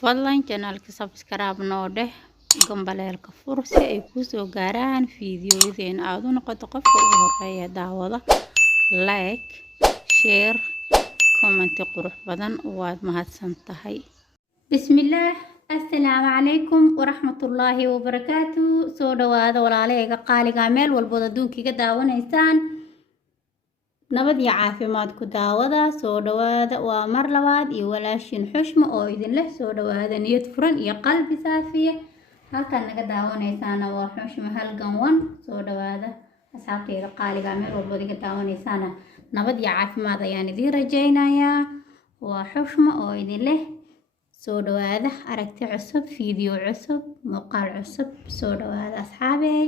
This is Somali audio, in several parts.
fadlan channelka subscribe noo dheh gambaleelka fur si ay kuu soo gaaraan fiidiyowyadeen aad u noqoto qofka ugu horeeya daawada like share comment qurux badan waad mahadsan tahay bismillaah assalaamu calaykum waraxmatullaahi wabarakaatu soo dhawaada walaalahayga qaaliga meel walba adduunkiga daawanaysaan nabad iyo caafimaad ku daawada soo dhawaada waa mar labaad iyo walaashin xushmo oo idin leh soo dhawaada niyad furan iyo qalbi saafiya halkan naga daawanaysaan waa xushmo halgan wan soo dhawaada asxaabtayda qaaliga meel walba iga daawanaysaan nabad iyo caafimaad ayaan idin rajaynayaa waa xushmo oo idin leh soo dhawaada aragti cusub fiidiyoo cusub muuqaal cusub soo dhawaada asxaabey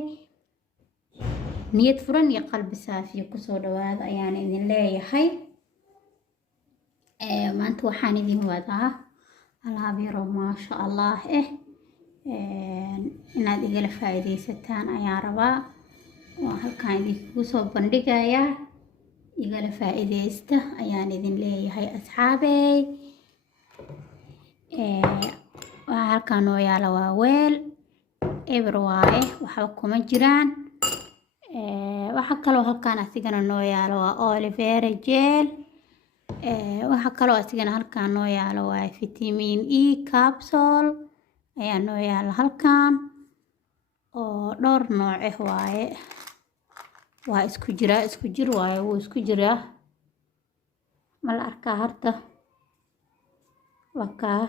niyad furan iyo qalbi saafiya ku soo dhawaada ayaan idin leeyahay maanta waxaan idin wadaa alaab yaro maasha Allah inaad igala faa'iidaysataan ayaan rabaa oo halkaan idinku soo bandhigayaa igala faa'iidaysta ayaan idin leeyahay asxaabey waxa halkaan oo yaala waa weel eber waaye waxba kuma jiraan waxa kaloo halkaan asigana noo yaalo waa aloe gel waxa kaloo asigana halkaan noo yaalo waa vitamin E capsule ayaa noo yaalo halkaan oo dhowr nooc waaye waa isku jir waaye wuu isku jiraa ma la arkaa harta waa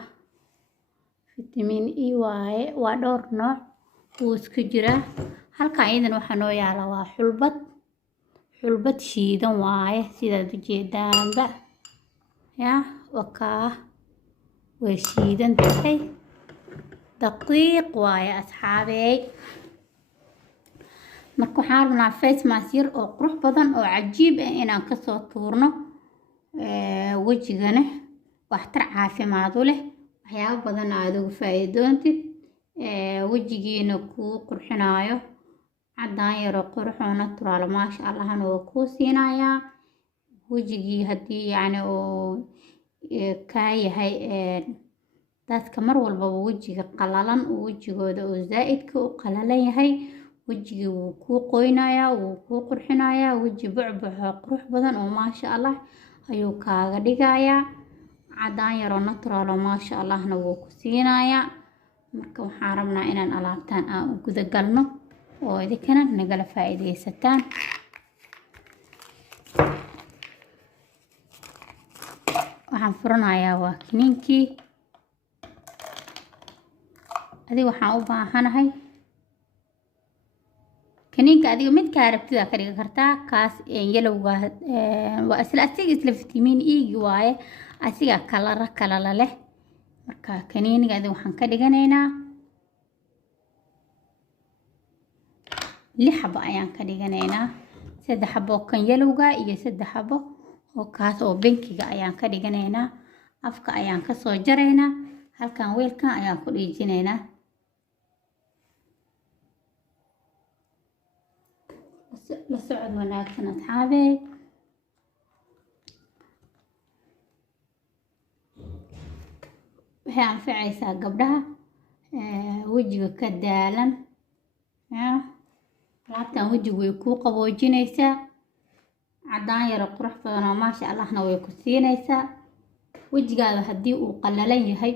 vitamin E waaye waa dhowr nooc wuu isku jiraa halkaan iyadan waxa noo yaala waa xulbad shiidan waaye sidaad u jeedaanba ya way shiidan tahay daqiiq waaye asxaabey marka waxaan rabnaa face mask yar oo qurux badan oo cajiib ah inaan kasoo tuurno wejigana waxtar caafimaad u leh waxyaabo badan aad uga faa'iidoontid wejigiina kuu qurxinaayo cadaan yaro quruxoo natural maasha allahna waa kuu siinayaa wejigii haddii yacni oo kaa yahay dadka mar walbaba wejiga qalalan wejigooda oo zaa'idka u qalalan yahay wejigii wuu kuu qoynayaa wuu kuu qurxinayaa weji bucbuco qurux badan oo maasha allah ayuu kaaga dhigayaa cadaan yaro natural oo maasha allahna wuu ku siinayaa marka waxaan rabnaa inaan alaabtaan aan u guda galno oo idinkana nagala faa'iidaysataan waxaan furanayaa waa kiniinkii adiga waxaan u baahanahay kiniinka adiga midkaa rabtida ka dhigi kartaa kaas yelowga waa isla vitamin E waaye asiga kala leh marka kiniiniga adiga waxaan ka dhiganaynaa 6 xabo ayaan ka dhiganaynaa 3 xabo kan yelowga iyo 3 xabo oo kaas oo binkiga ayaan ka dhiganaynaa afka ayaan ka soo jaraynaa halkan weelkan ayaan ku dhiijinaynaa la socod wanaagsan asxaabey waxay anfacaysaa gabdhaha wejiga ka daalan alaabtan wejiga way kuu qaboojinaysaa cadaan yaro qurux badan oo maasha allahna way ku siinaysaa wejigaada haddii uu qalalan yahay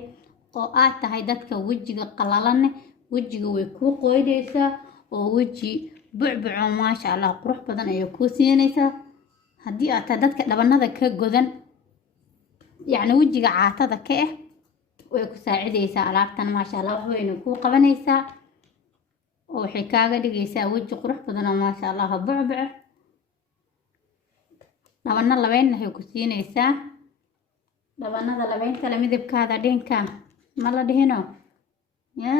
oo aad tahay dadka wejiga qalalanne wejiga way kuu qoynaysaa oo weji bucbuco maasha allah qurux badan ayay kuu siinaysaa haddii aad tahay dadka dhabanada ka godan yacni wejiga caatada ka way ku saacidaysaa alaabtan maasha allah wax weyna kuu qabanaysaa oo waxay kaaga dhigaysaa weji qurux badan oo maasha allah bucbuco dhabana labeyn waxay ku siinaysaa dhabanada labeyn kale midabkaada dhinka ma la dhihino ya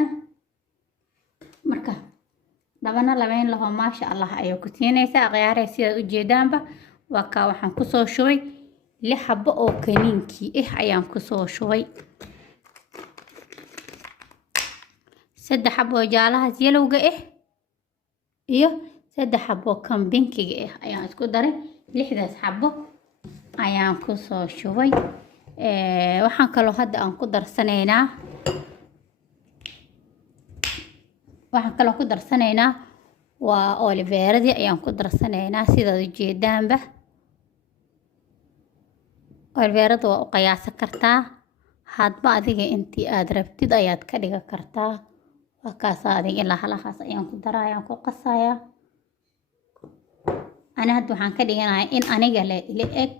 marka dhabana labeyn laho maasha allah ayay ku siinaysaa khiyaarey sidaad u jeedaanba waa kaa waxaan ku soo shubay 6 xabo oo kaniinkii ayaan ku soo shubay 3 xabo jaalahaas yelowga iyo 3 xabo kan binkiga ayaan isku daray 6daas xabo ayaan ku soo shubay waxaan kaloo hadda aan ku darsanaynaa waxaan kaloo ku darsanaynaa waa oliveeradii ayaan ku darsanaynaa sidaad ujeedaanba. oliveerada waa u qiyaasan kartaa hadba adiga intii aad rabtid ayaad ka dhigan kartaa. waa kaasa adiga ilaa halahaas ayaan ku darayaan ku qasayaa. ani hadda waxaan ka dhiganayaa in aniga la eg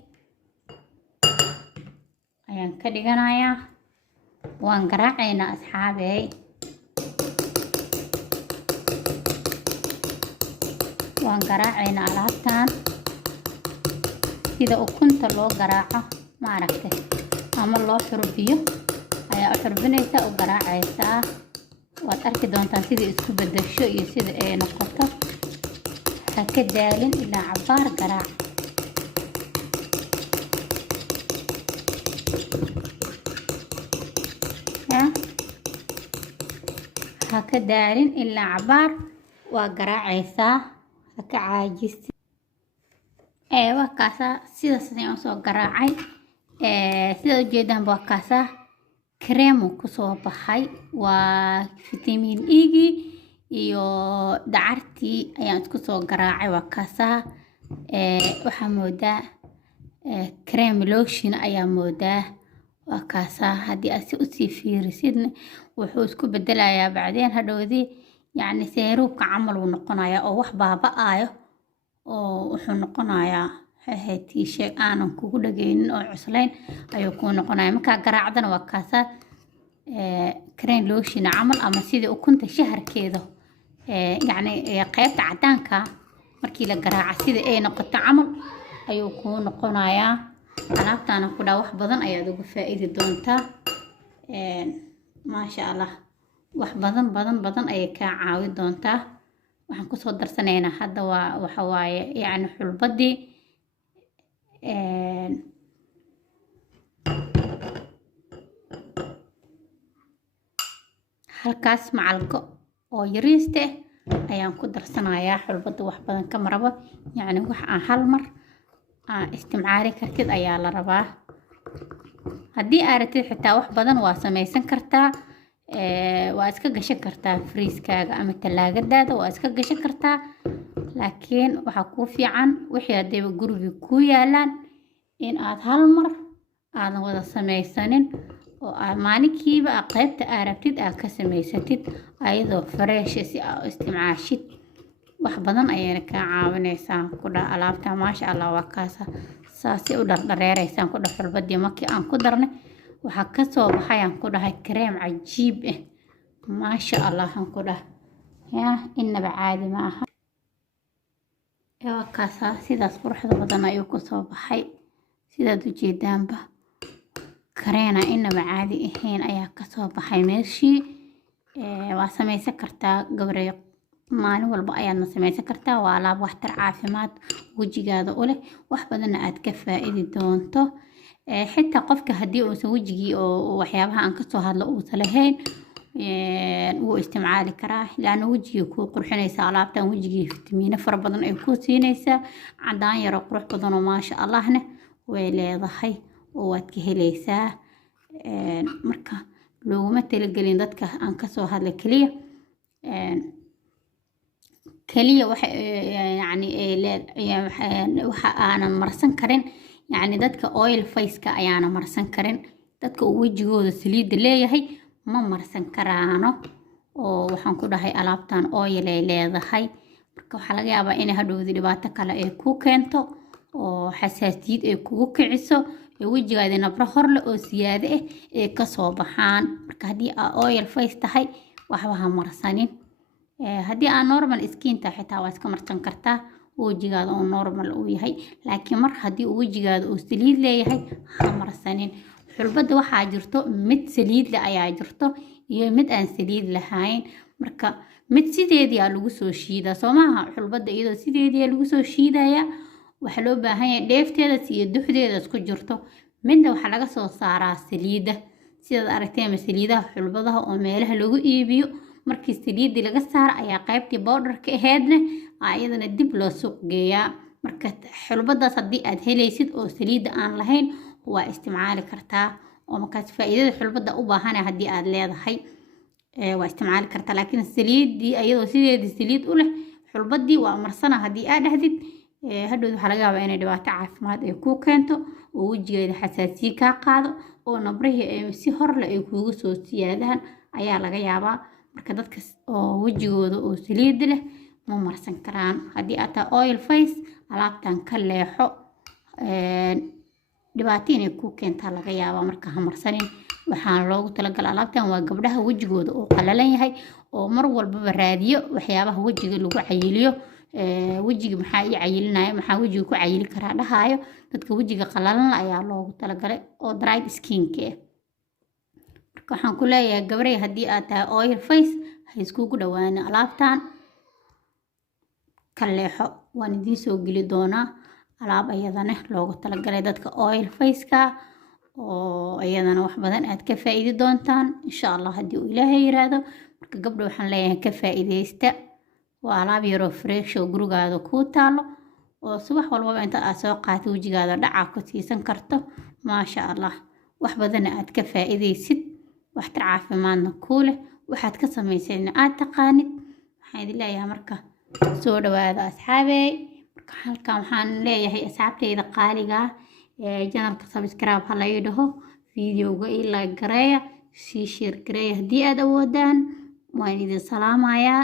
ayaan ka dhiganayaa. waan garaacaynaa asxaabey. waan garaacaynaa alaabtan sida ukunta loo garaaco maaragtay ama loo xurbiyo ayaa u xurbinaysaa u garaacaysaa. waad arki doontaan sida isku bedesho iyo sida ay noqoto. ha ka daalin ilaa cabaar garaac. ha ka daalin ilaa cabaar waa garaacaysaa. ha ka caajisi. waa kaasa sidaas ayaan soo garaacay. sida ujeedaan waa kaasa kreemu kusoo baxay. waa fitamiin E-gii iyo dacartii ayaan isku soo garaacay. waa kaasa waxaa moodaa cream lotion ayaa moodaa. waa kaasa haddii aad si usii fiirisidna wuxuu isku bedelayaa bacdeen hadhowdii yacni seeruubka camal uu noqonayaa oo wax baaba'ayo oo wuxuu noqonayaa tiisheeg aanan kugu dhagaynin oo cuslayn ayuu kuu noqonaya. markaa garaacdana waa kaasa cream lotion camal ama sidii ukunta shaharkeeda yacni qaybta cadaanka markii la garaaca sida ay noqoto camal ayuu kuu noqonayaa. alaabtaana ku dhaa wax badan ayaad uga faa'iidi doontaa. maasha allah wax badan ayay kaa caawi doontaa. waxaan kusoo darsanaynaa hadda waxa waaye yacni xulbadii. halkaas macalgo oo yariiste ayaan ku darsanayaa. xulbada wax badan kama rabo yacni wax aan hal mar isticmaali kartid ayaa la rabaa. haddii aad rabtid xitaa wax badan waa samaysan kartaa. waa iska gashan kartaa friiskaaga ama talaagadaada waa iska gashan kartaa. laakiin waxaa kuu fiican wixii haddayba gurigii kuu yaalaan in aad hal mar aadan wada samaysanin oo aad maalinkiiba qaybta aad rabtid aad ka samaysatid ayadoo fresh si aad u isticmaashid. wax badan ayayna kaa caawinaysaa ku dhaa alaabta. maasha allah waa kaasa saasi u dhardhareeraysaan ku dha xulbadii markii aan ku darnay waxaa kasoo baxayaan ku dhahay kareem cajiib ah. maasha allah aan ku dhah inaba caadi ma aha. waa kaasa sidaas quruxda badan ayuu kusoo baxay. sidaad ujeedaanba kareena inaba caadi ahayn ayaa kasoo baxay meeshii. waa samaysan kartaa gabreeyo maalin walba ayaadna samaysan kartaa. waa alaab waxtar caafimaad wejigaada u leh wax badanna aad ka faa'iidi doonto. xitaa qofka haddii uusan wejigii oo waxyaabaha aan kasoo hadlo uusan lahayn wuu isticmaali karaa. laana wejigii kuu qurxinaysaa alaabtan. wejigii fitamiino fara badan ay kuu siinaysaa. cadaan yaro qurux badan oo maasha allahna way leedahay oo waad ka helaysaa. marka looguma talagelin dadka aan kasoo hadla keliya waxa aanan marsan karin yacni dadka oil faceka ayaana marsan karin. dadka uu wejigooda saliidda leeyahay ma marsan karaano oo waxaan ku dhahay alaabtan oil ay leedahay. marka waxaa laga yaabaa inay hadhowdi dhibaato kale ay kuu keento oo xasaasiyad ay kugu kiciso ee wejigaada nabro horle oo siyaado ah ay kasoo baxaan. marka haddii aa oil face tahay waxba ha marsanin. haddii aa normal skin tahay xitaa waa iska marsan kartaa wejigaada oo normal uu yahay. laakiin mar haddii uu wejigaada uu saliid leeyahay ha marsanin. xulbada waxaa jirto mid saliid leh ayaa jirto iyo mid aan saliid lahayn. marka mid sideedii aa lagu soo shiidaa soo maaha. xulbada iyadoo sideedii aa lagu soo shiidayaa. waxaa loo baahan yahay dheefteedas iyo duxdeedas ku jirto. midna waxaa laga soo saaraa saliida sidaad aragteen saliidaha xulbadaha oo meelaha lagu iibiyo. markii saliidii laga saaro ayaa qaybtii bowdharka aheedna iyadana dib loo suuq geeyaa. marka xulbadaas haddii aad helaysid oo saliida aan lahayn waa isticmaali kartaa oo markaas faa'iidada xulbada u baahanay haddii aad leedahay. واستعمال كرتا لكن السليد دي أيضا سيدة السليد أوله حلبات دي وأمرسنا هدي هدي هدو حلقة بين دوات عافماد يكو كنتو ووجهي حساسية كقاعدة ونبره سهر لأيكو سوسيادان أيا لغا يابا marka dadka wajigooda oo saliid leh ma marsan karaan hadii aad oil face alaabtan ka leexo dhibaato inay ku keento laga yaabo marka ha marsanin waxaan loogu talagalay alaabtan waa gabdhaha wajigooda oo qalalan yahay oo mar walba raadiyo waxyaabaha wajiga lagu cayiliyo wajiga maxaa ay cayilinaya maxaa wajiga ku cayili karaa dhahayo dadka wajiga qalalan ayaa loogu talagalay oo dry skin care waxaan ku leeyahay gabadhay hadii aad tahay oil face ha isku dhawaan alaabtan ka leexo waan idin soo geli doonaa alaab ayadana loogu talagalay dadka oil face ka oo ayadana wax badan aad ka faa'iidi doontaan insha Allah hadii uu Ilaahay yiraahdo marka gabdho waxaan leeyahay ka faa'iideysta waa alaab yaro fresh oo gurigaada ku taalo oo subax walba inta aad soo qaato wajigaada dhaca ku siisan karto ma sha Allah wax badan aad ka faa'iideysid waxtar caafimaadna ku leh waxaad ka samaysayna aad taqaanid waxaan idin leeyahay marka soo dhawaada asxaabey marka halkan waxaan leeyahay asxaabteyda qaaliga channelka subscribe ha la yidhaho videoga ila gareeya si share gareeya hadii aad awoodaan waan idin salaamayaa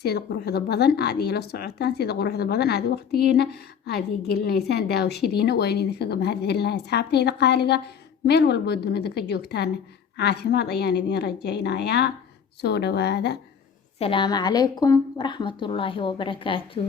sida quruxda badan aad ila socotaan sida quruxda badan aad waqtigiina aad gelinaysaan daawashadiina waan idinkaga mahadcelinayaa asxaabteyda qaaliga meel walba dunida ka joogtaan caafimaad ayaan idin rajaynayaa soo dhawaada salaamu calaykum waraxmatullaahi wabarakaatuh